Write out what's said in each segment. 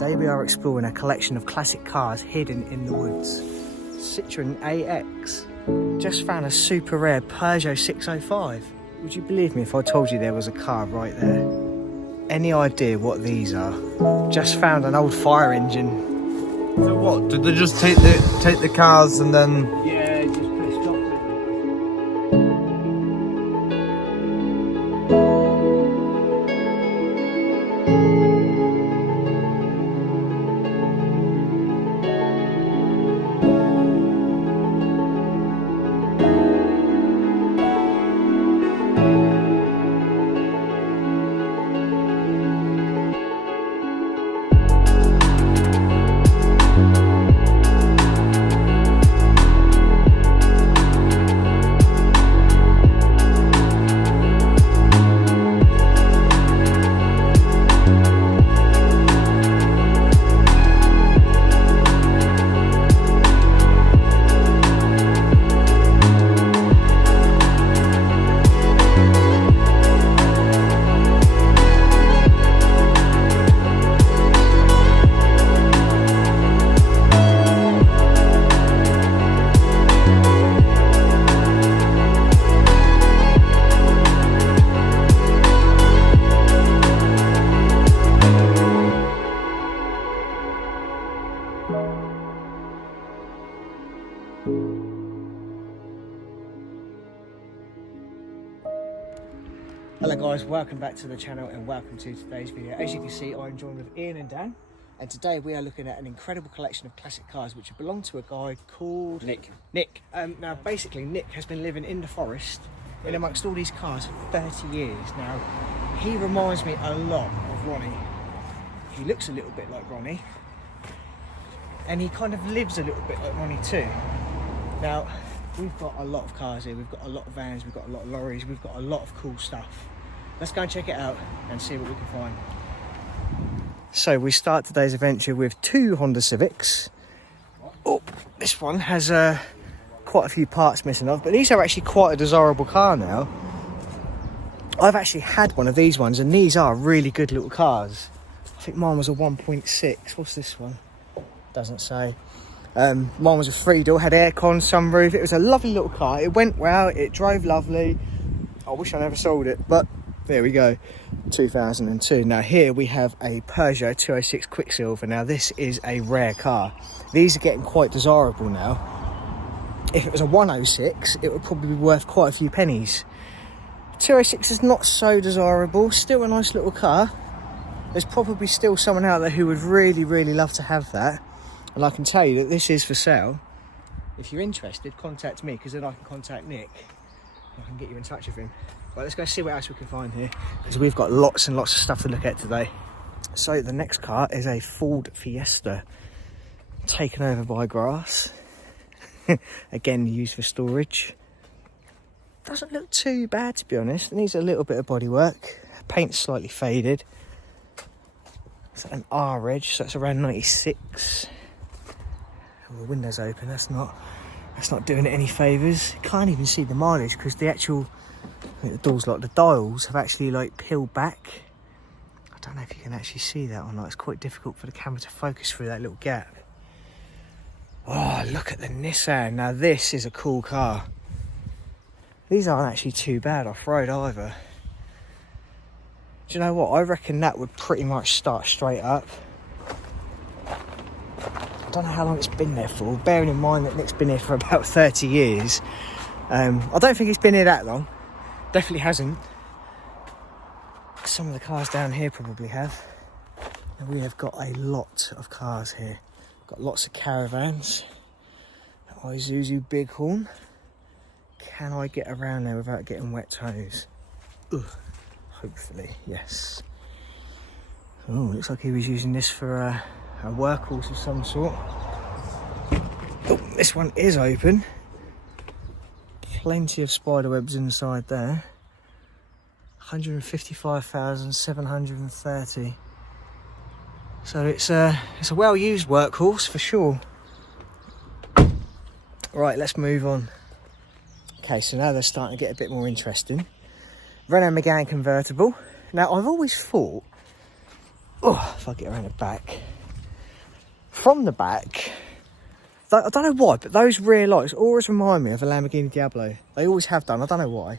Today we are exploring a collection of classic cars hidden in the woods. Citroen AX. Just found a super rare Peugeot 605. Would you believe me if I told you there was a car right there? Any idea what these are? Just found an old fire engine. So what? Did they just take the cars and then? Yeah, just put a stop with it. Hello guys, welcome back to the channel and welcome to today's video. As you can see, I'm joined with Ian and Dan, and today we are looking at an incredible collection of classic cars which belong to a guy called Nick. Now basically Nick has been living in the forest in amongst all these cars for 30 years. Now he reminds me a lot of Ronnie. He looks a little bit like Ronnie and he kind of lives a little bit like Ronnie too. Now we've got a lot of cars here, we've got a lot of vans, we've got a lot of lorries, we've got a lot of cool stuff. Let's go and check it out and see what we can find. So we start today's adventure with two Honda Civics. Oh, this one has quite a few parts missing off, but these are actually quite a desirable car now. I've actually had one of these ones and these are really good little cars. I think mine was a 1.6. What's this one? Doesn't say. Mine was a 3-door, had aircon, sunroof. It was a lovely little car. It went well, it drove lovely. I wish I never sold it, but there we go. 2002. Now here we have a Peugeot 206 Quicksilver. Now this is a rare car. These are getting quite desirable now. If it was a 106, it would probably be worth quite a few pennies. 206 is not so desirable, still a nice little car. There's probably still someone out there who would really love to have that. And I can tell you that this is for sale. If you're interested, contact me, because then I can contact Nick. I can get you in touch with him. Right, let's go see what else we can find here, because we've got lots and lots of stuff to look at today. So the next car is a Ford Fiesta, taken over by grass. Again, used for storage. Doesn't look too bad, to be honest. It needs a little bit of bodywork. Paint's slightly faded. It's an R reg, so that's around 96. The window's open, that's not doing it any favours. Can't even see the mileage because the actual, I think the door's locked, the dials have actually like peeled back. I don't know if you can actually see that or not. It's quite difficult for the camera to focus through that little gap. Oh, look at the Nissan. Now this is a cool car. These aren't actually too bad off-road either. Do you know what? I reckon that would pretty much start straight up. I don't know how long it's been there for, bearing in mind that Nick's been here for about 30 years. I don't think he's been here that long. Definitely hasn't. Some of the cars down here probably have. And we have got a lot of cars here. Got lots of caravans. Isuzu Bighorn. Can I get around there without getting wet toes? Ugh. Hopefully, yes. Oh, looks like he was using this for a workhorse of some sort. Oh, this one is open. Plenty of spider webs inside there. 155,730. So it's a well-used workhorse for sure. Right, let's move on. Okay, so now they're starting to get a bit more interesting. Renault Megane convertible. Now I've always thought, oh, if I get around the back, from the back, I don't know why, but those rear lights always remind me of a Lamborghini Diablo. They always have done, I don't know why.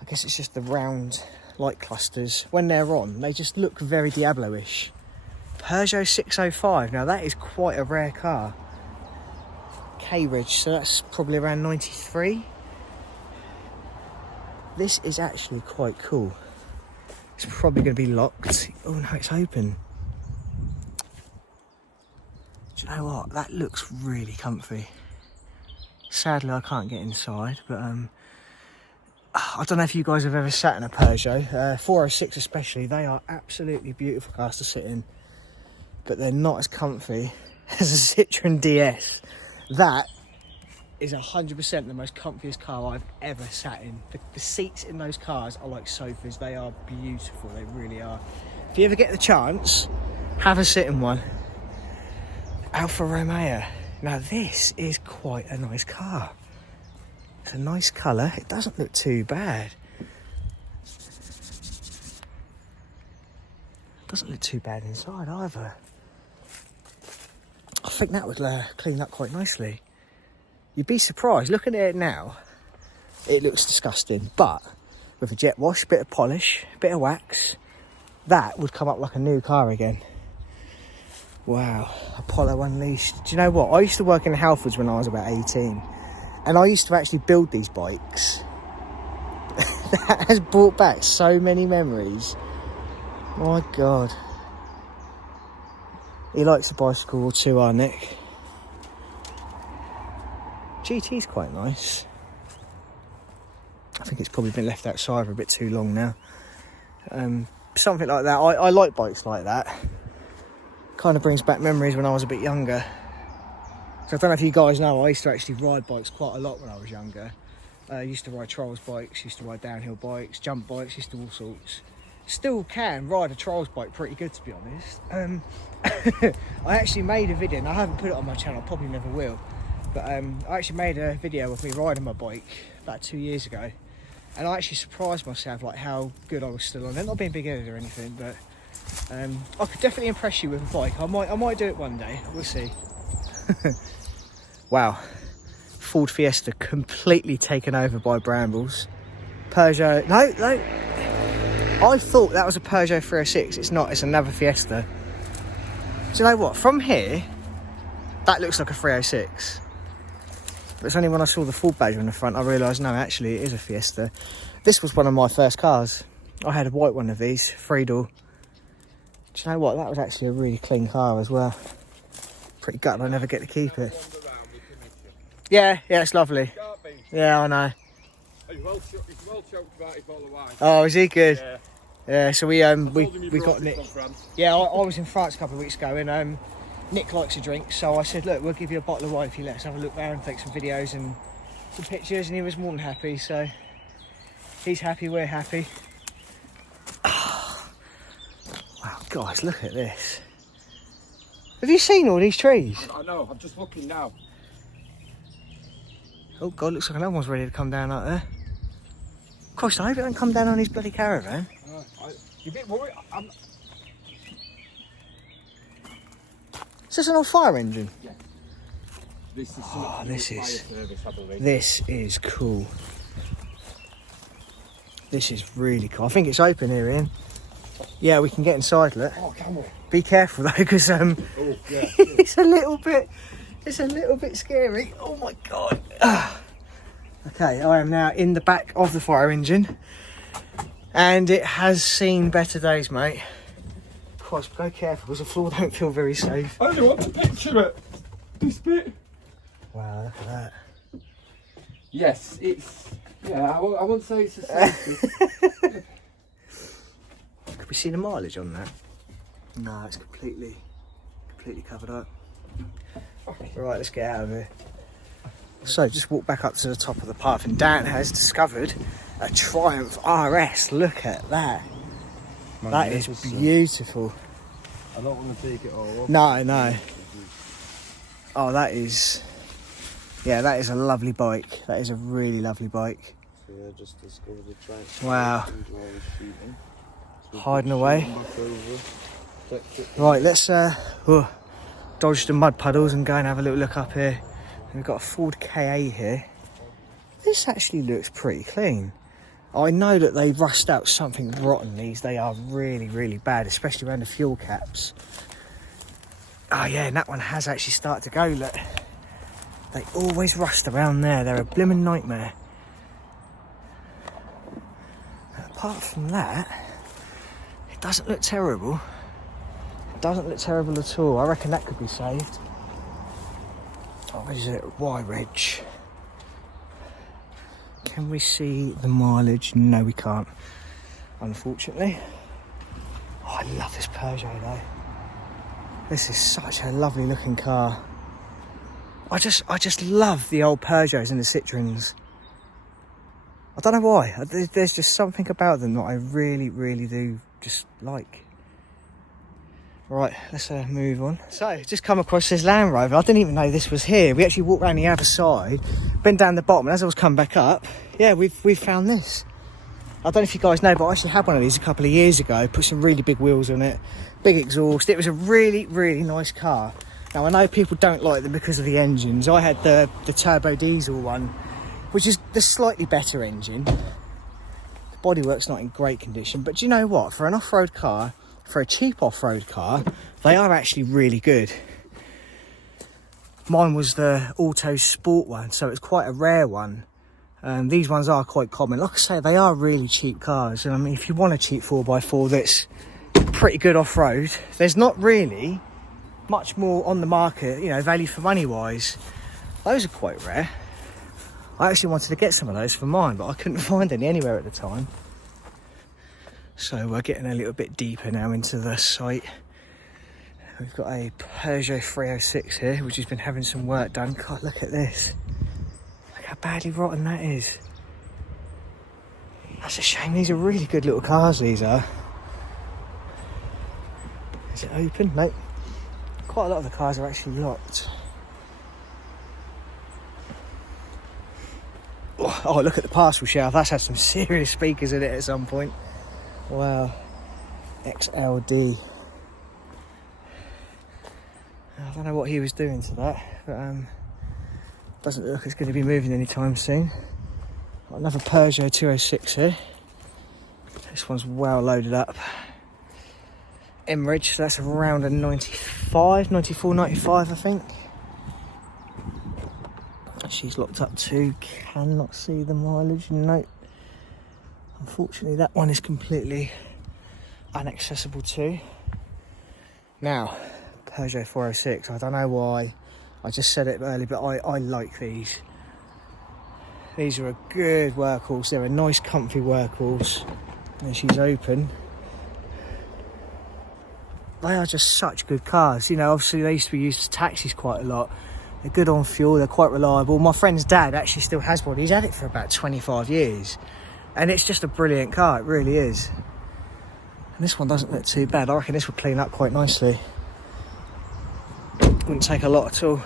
I guess it's just the round light clusters. When they're on, they just look very Diablo-ish. Peugeot 605, now that is quite a rare car. K-Reg, so that's probably around 93. This is actually quite cool. It's probably going to be locked. Oh no, it's open. Do you know what? That looks really comfy. Sadly, I can't get inside, but I don't know if you guys have ever sat in a Peugeot. 406 especially, they are absolutely beautiful cars to sit in, but they're not as comfy as a Citroen DS. That is 100% the most comfiest car I've ever sat in. The seats in those cars are like sofas. They are beautiful, they really are. If you ever get the chance, have a sit in one. Alfa Romeo. Now this is quite a nice car. It's a nice colour. It doesn't look too bad. Doesn't look too bad inside either. I think that would clean up quite nicely. You'd be surprised. Looking at it now, it looks disgusting. But with a jet wash, bit of polish, bit of wax, that would come up like a new car again. Wow, Apollo Unleashed. Do you know what? I used to work in Halfords when I was about 18. And I used to actually build these bikes. That has brought back so many memories. My God. He likes a bicycle or two, our Nick. GT's quite nice. I think it's probably been left outside for a bit too long now. Something like that. I like bikes like that. Kind of brings back memories when I was a bit younger. So I don't know if you guys know, I used to actually ride bikes quite a lot when I was younger. I used to ride trials bikes, used to ride downhill bikes, jump bikes, used to all sorts. Still can ride a trials bike pretty good, to be honest. I actually made a video, and I haven't put it on my channel, probably never will. But I actually made a video of me riding my bike about 2 years ago. And I actually surprised myself like how good I was still on it. Not being big-headed or anything, but I could definitely impress you with a bike. I might do it one day, we'll see. Wow, Ford Fiesta completely taken over by brambles. Peugeot, no, I thought that was a Peugeot 306. It's not, it's another Fiesta. Do you know what, from here that looks like a 306, but it's only when I saw the Ford badge on the front I realised no, actually it is a Fiesta. This was one of my first cars. I had a white one of these, 3-door. Do you know what, that was actually a really clean car as well. Pretty gutted I never get to keep it. Yeah, it's lovely. Yeah, I know. He's well choked about his bottle of wine. Oh, is he good? Yeah. Yeah, so we got Nick. Yeah, I was in France a couple of weeks ago, and Nick likes a drink, so I said, look, we'll give you a bottle of wine if you let us have a look there and take some videos and some pictures, and he was more than happy, so he's happy, we're happy. Oh. Wow, guys, look at this. Have you seen all these trees? I know, I'm just looking now. Oh God, looks like another one's ready to come down out there. Christ, I hope it don't come down on his bloody caravan. You're a bit worried. Is this an old fire engine? Yeah. This is cool. This is really cool. I think it's open here, Ian. Yeah, we can get inside, look. Oh, come on. Be careful though, because Oh, yeah. it's a little bit scary. Oh my God. Okay, I am now in the back of the fire engine, and it has seen better days, mate. Christ, go careful because the floor don't feel very safe. I only want to picture it. This bit. Wow, look at that. Yes, it's. Yeah, I won't say it's a safety. Could we see the mileage on that? No, it's completely covered up. Right, let's get out of here. So just walk back up to the top of the path, and Dan has discovered a Triumph RS. Look at that. That is beautiful. I don't want to take it all off. No. Oh, that is a lovely bike. That is a really lovely bike. So yeah, just discovered the Triumph. Wow. Hiding away. Right, let's dodge the mud puddles and go and have a little look up here. We've got a Ford KA here. This actually looks pretty clean. I know that they rust out something rotten. They are really, really bad, especially around the fuel caps. Oh yeah, and that one has actually started to go, look. They always rust around there. They're a blimmin' nightmare. Apart from that, it doesn't look terrible. It doesn't look terrible at all. I reckon that could be saved. Oh, what is it? Y Ridge. Can we see the mileage? No, we can't, unfortunately. Oh, I love this Peugeot though. This is such a lovely looking car. I just love the old Peugeots and the Citroens. I don't know why. There's just something about them that I really, really do just like. Right, let's move on. So, just come across this Land Rover. I didn't even know this was here. We actually walked around the other side, been down the bottom, and as I was coming back up, yeah, we've found this. I don't know if you guys know, but I actually had one of these a couple of years ago. Put some really big wheels on it, big exhaust. It was a really, really nice car. Now, I know people don't like them because of the engines. I had the turbo diesel one, which is the slightly better engine. The bodywork's not in great condition, but do you know what? For an off-road car, for a cheap off-road car, they are actually really good. Mine was the Auto Sport one, so it's quite a rare one. These ones are quite common. Like I say, they are really cheap cars. And I mean, if you want a cheap 4x4 that's pretty good off-road, there's not really much more on the market, you know, value for money wise. Those are quite rare. I actually wanted to get some of those for mine, but I couldn't find any anywhere at the time. So we're getting a little bit deeper now into the site. We've got a Peugeot 306 here, which has been having some work done. God, look at this. Look how badly rotten that is. That's a shame. These are really good little cars, these are. Is it open? Nope. Quite a lot of the cars are actually locked. Oh, look at the parcel shelf. That's had some serious speakers in it at some point. Wow. XLD. I don't know what he was doing to that, but doesn't look like it's going to be moving anytime soon. Got another Peugeot 206 here. This one's well loaded up. Emridge, so that's around a 95, 94, 95 I think. She's locked up too. Cannot see the mileage. Nope. Unfortunately, that one is completely inaccessible too. Now, Peugeot 406. I don't know why. I just said it earlier, but I like these. These are a good workhorse. They're a nice, comfy workhorse. And she's open. They are just such good cars. You know, obviously they used to be used as taxis quite a lot. They're good on fuel. They're quite reliable. My friend's dad actually still has one. He's had it for about 25 years. And it's just a brilliant car, it really is. And this one doesn't look too bad. I reckon this would clean up quite nicely. Wouldn't take a lot at all.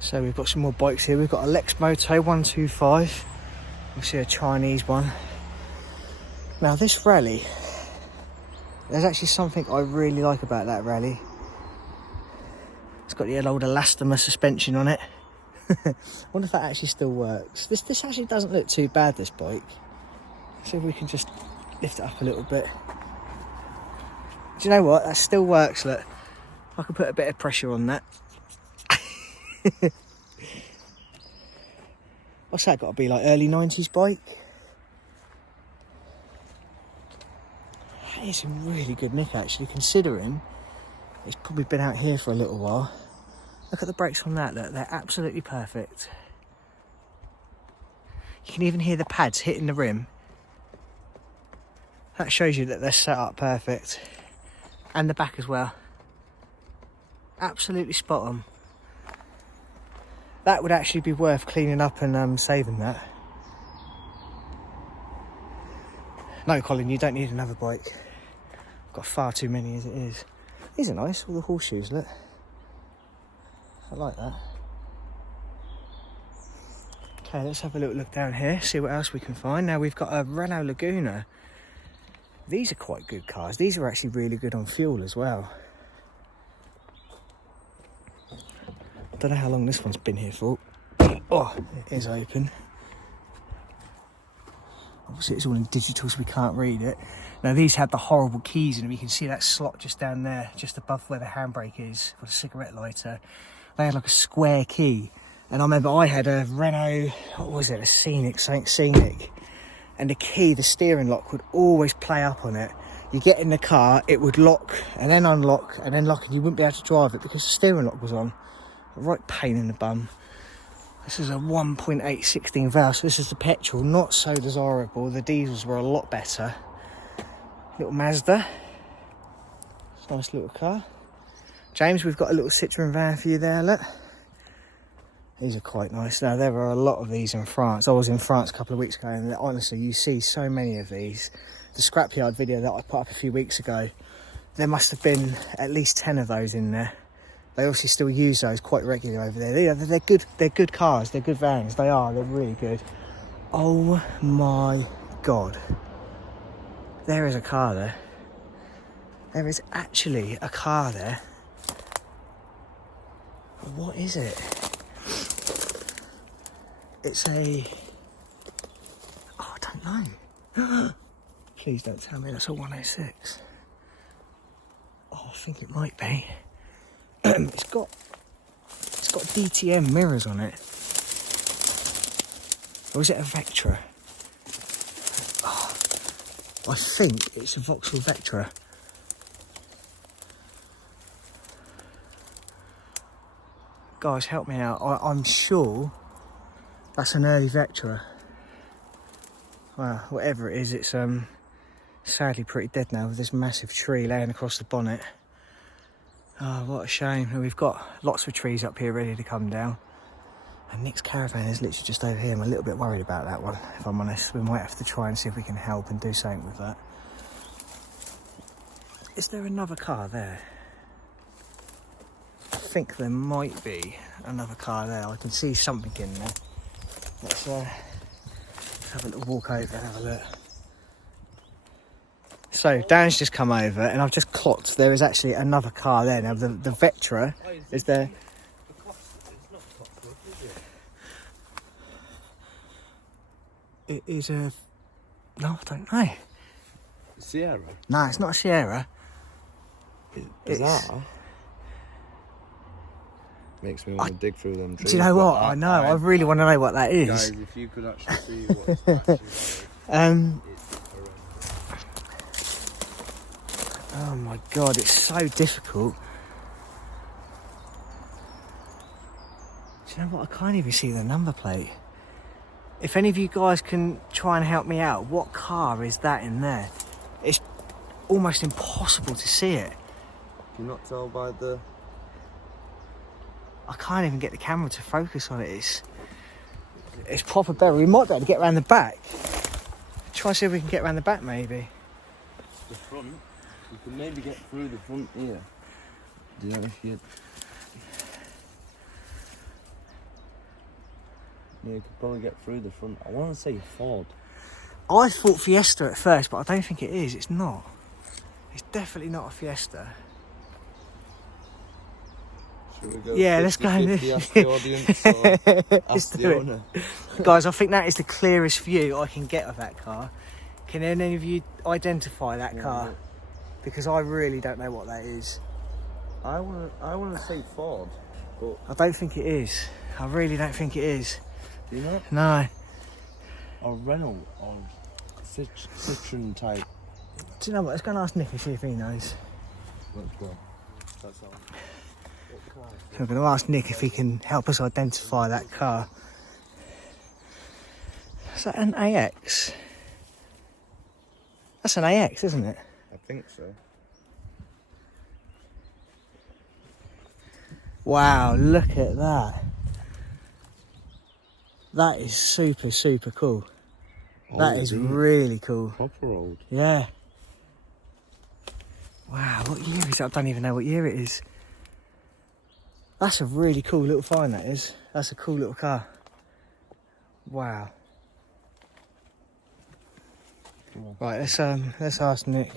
So we've got some more bikes here. We've got a Lex Moto 125. We see a Chinese one. Now this rally, there's actually something I really like about that rally. It's got the old elastomer suspension on it. I wonder if that actually still works. This actually doesn't look too bad, this bike. See if we can just lift it up a little bit. Do you know what? That still works, look. I can put a bit of pressure on that. What's that got to be, like early 90s bike? That is in really good nick actually, considering it's probably been out here for a little while. Look at the brakes on that, look, they're absolutely perfect. You can even hear the pads hitting the rim. That shows you that they're set up perfect. And the back as well. Absolutely spot on. That would actually be worth cleaning up and saving that. No, Colin, you don't need another bike. I've got far too many as it is. These are nice, all the horseshoes, look. I like that. Okay, let's have a little look down here, see what else we can find. Now we've got a Renault Laguna. These are quite good cars. These are actually really good on fuel as well. Don't know how long this one's been here for. Oh, it is open. Obviously it's all in digital so we can't read it. Now these had the horrible keys in them. You can see that slot just down there, just above where the handbrake is, for the cigarette lighter. They had like a square key. And I remember I had a Renault, what was it, a Scenic. And the key, the steering lock, would always play up on it. You get in the car, it would lock and then unlock and then lock, and you wouldn't be able to drive it because the steering lock was on. A right pain in the bum. This is a 1.8 16 valve, so this is the petrol, not so desirable. The diesels were a lot better. Little Mazda. It's a nice little car. James, we've got a little Citroen van for you there, look. These are quite nice. Now, there are a lot of these in France. I was in France a couple of weeks ago, and honestly, you see so many of these. The scrapyard video that I put up a few weeks ago, there must have been at least 10 of those in there. They obviously still use those quite regularly over there. They're good. They're good cars. They're good vans. They are. They're really good. Oh my God! There is a car there. There is actually a car there. What is it? It's a... Oh, I don't know. Please don't tell me that's a 106. Oh, I think it might be. It's got DTM mirrors on it. Or is it a Vectra? Oh, I think it's a Vauxhall Vectra. Guys, help me out. I'm sure that's an early Vectra. Well, whatever it is, it's sadly pretty dead now with this massive tree laying across the bonnet. Oh, what a shame. We've got lots of trees up here ready to come down. And Nick's caravan is literally just over here. I'm a little bit worried about that one, if I'm honest. We might have to try and see if we can help and do something with that. Is there another car there? I think there might be another car there. I can see something in there. Let's have a little walk over and have a look. So Dan's just come over and I've just clocked there is actually another car there. Now the Vectra is there. It is a... No, I don't know. Sierra? No, it's not a Sierra. It's that? Makes me want to dig through them trees. Do you know what? I know. I really want to know what that is. Guys, if you could actually see what it's actually like. Oh my God, it's so difficult. Do you know what? I can't even see the number plate. If any of you guys can try and help me out, what car is that in there? It's almost impossible to see it. Can you not tell by the... I can't even get the camera to focus on it. It's proper berry. We might be able to get around the back. Try and see if we can get around the back, maybe. The front? You can maybe get through the front here. Do you know if you... Yeah, you could probably get through the front. I want to say Ford. I thought Fiesta at first, but I don't think it is. It's not. It's definitely not a Fiesta. Should we go? Yeah, let's go. Ask the audience or ask the owner. Guys, I think that is the clearest view I can get of that car. Can any of you identify that car? Because I really don't know what that is. I want to say Ford, but I don't think it is. I really don't think it is. do you know? No. Or Renault or Citroen type. Do you know what? Let's go and ask Nick and see if he knows. Let's go. That's all. So we're going to ask Nick if he can help us identify that car. Is that an AX? That's an AX, isn't it? I think so. Wow, look at that. That is super, super cool. That is really cool. Proper old. Yeah. Wow, what year is it? I don't even know what year it is. That's a really cool little find, that is. That's a cool little car. Wow. Right, let's ask Nick.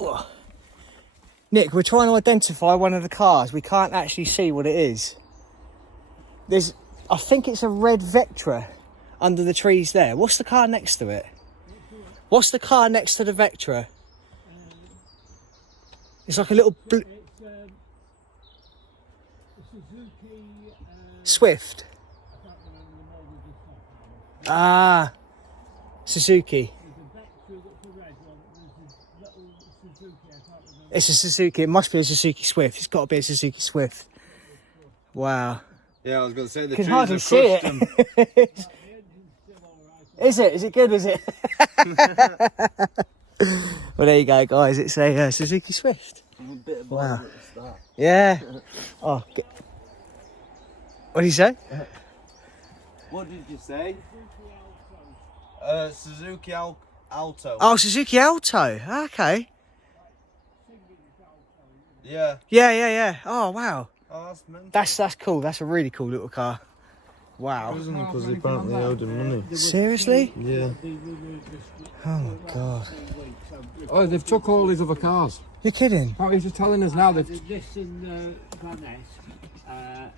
Ugh. Nick, we're trying to identify one of the cars. We can't actually see what it is. I think it's a red Vectra under the trees there. What's the car next to it? What's the car next to the Vectra? It's like a little It's Suzuki. Swift. I can't remember the model just off. Ah, Suzuki. There's a Vectra that's a red one. There's a little Suzuki. I can't remember. It's a Suzuki. It must be a Suzuki Swift. It's got to be a Suzuki Swift. Wow. Yeah, I was going to say the Can trees hardly have see crushed it. them. The engine's still alright. Is it? Is it good? Is it? Well, there you go, guys. It's a Suzuki Swift. I'm a bit Wow. bothered at the start. Yeah. Oh. What did you say? What did you say? Suzuki Alto. Oh, Suzuki Alto. Okay. Yeah. Yeah. Oh, wow. Oh, that's mental. That's cool. That's a really cool little car. Wow. Because apparently owed him money. Seriously? Yeah. Oh my god. Oh, they've took all these other cars. You're kidding? Oh, he's just telling us now The they've... Nissan Vanette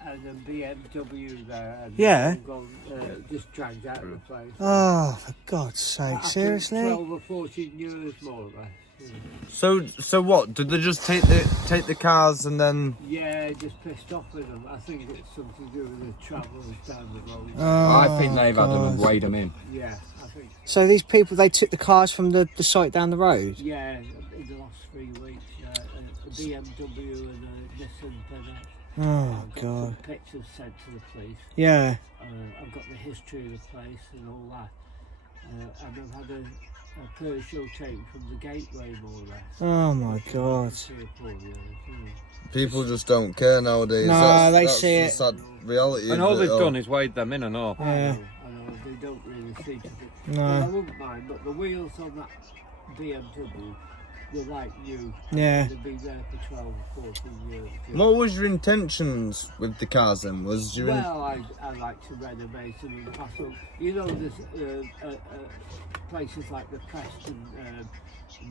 and a BMW there. And Yeah. they've gone, just dragged out of the place. Oh, for God's I sake. think Seriously? 12 or 14 years more or less. So what? Did they just take the cars and then? Yeah, just pissed off with them. I think it's something to do with the travellers down the road. I think they've had them and weighed them in. Yeah, I think. So these people, they took the cars from the site down the road? Yeah, in the last 3 weeks, a BMW and a Nissan Vanette. Oh, I've got God. some pictures sent to the police. Yeah. I've got the history of the place and all that. And I've had a Peugeot taken from the gateway, more or less. Oh, my God. 3 or 4 years. People just don't care nowadays. No, they that's see the it. sad reality. And all of it they've done is weighed them in and all. I Yeah. know, they don't really see to it. No. Well, I wouldn't mind, but the wheels on that BMW were like new. Yeah. They've been there for 12 or 14 years. What was your intentions with the cars then? Was you Well, I like to renovate them and pass them. You know, there's places like the Preston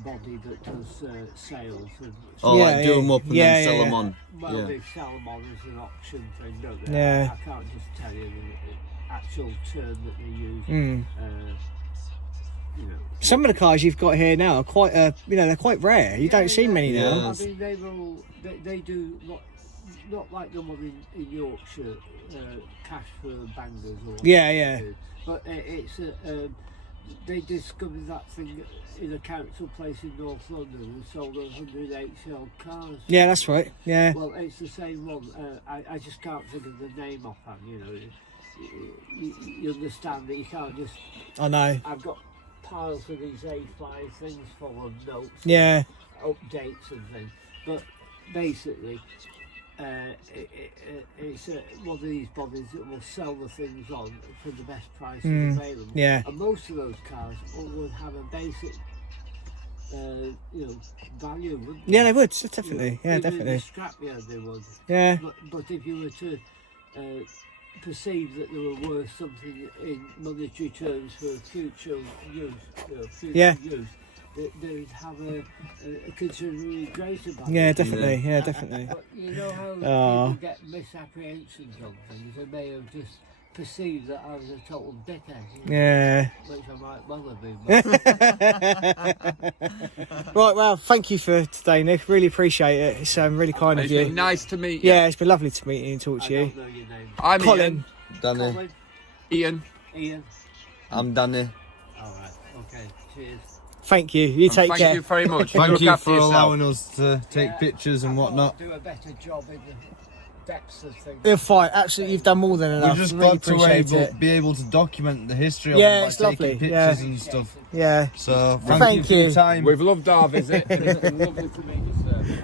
body that does sales. And oh, Yeah, like do yeah. them up and Yeah, then sell yeah, them yeah. on? well, Yeah. they sell them on as an auction thing, don't they? Yeah. I can't just tell you the actual term that they use. Mm. You know. Some of the cars you've got here now are quite, they're quite rare. You don't see many Yeah. now. I mean, they do not like the one in Yorkshire, cash for bangers or Yeah. But it's they discovered that thing in a council place in North London and sold 180 old cars. Yeah, that's right. Yeah. Well, it's the same one. I just can't think of the name offhand. You know, you understand that you can't just. I know. I've got piles of these A5 things full of notes, Yeah. updates and things. But basically, it's one of these bodies that will sell the things on for the best prices available. Yeah. And most of those cars would have a basic, value, wouldn't Yeah, they? they would. Definitely. Yeah, Even in definitely. the scrapyard they would. Yeah. But if you were to perceive that they were worth something in monetary terms for future use, Yeah. they'd have a considerably greater value. Yeah, definitely. Yeah, definitely. But you know how Oh. people get misapprehensions on things? They may have just perceived that I was a total dickhead. You know, Yeah. which I might well have been. But Right, well, thank you for today, Nick. Really appreciate it. It's really kind of It's you. been nice to meet you. Yeah, it's been lovely to meet you and talk I to you. don't know your name. I'm Colin. Danny. Colin? Ian. Ian? I'm Danny. Alright, okay, cheers. Thank you. You take Thank care. you very much. Thank Look you after for yourself. allowing us to take Yeah, pictures and I thought whatnot. I'd do a better job in the depths of things. You're fine. Absolutely, you've done more than We're enough. just Really glad to appreciate it. be able to document the history of Yeah, it by it's taking lovely, pictures yeah. and stuff. Yeah. So Thank thank you for you. your time. We've loved our visit and it's been lovely to meet you, sir.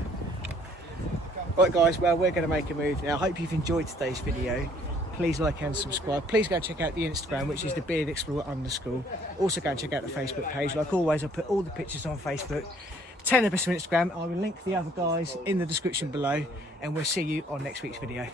Right, guys. Well, we're going to make a move now. I hope you've enjoyed today's video. Please like and subscribe. Please go and check out the Instagram, which is TheBeardedExplorerYT. Also go and check out the Facebook page. Like always, I'll put all the pictures on Facebook. 10 of us on Instagram. I will link the other guys in the description below, and we'll see you on next week's video.